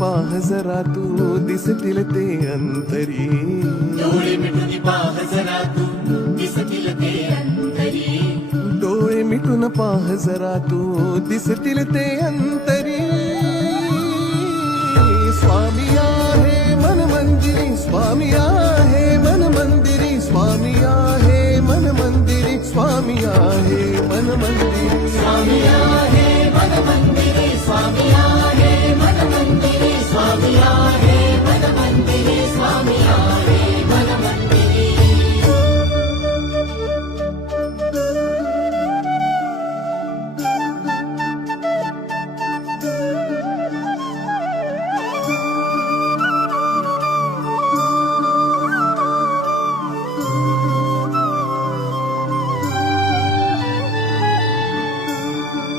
पाह जरा तू दिसतील ते अंतरी. डोळे मिटून पाह जरा तू दिसतील ते अंतरी. डोळे मिटून पाह जरा तू दिसतील ते अंतरी. स्वामी आहे मन मंदिरी, स्वामी आहे मन मंदिरी, स्वामी आहे मन मंदिरी, स्वामी आहे मन मंदिरी, स्वामी आहे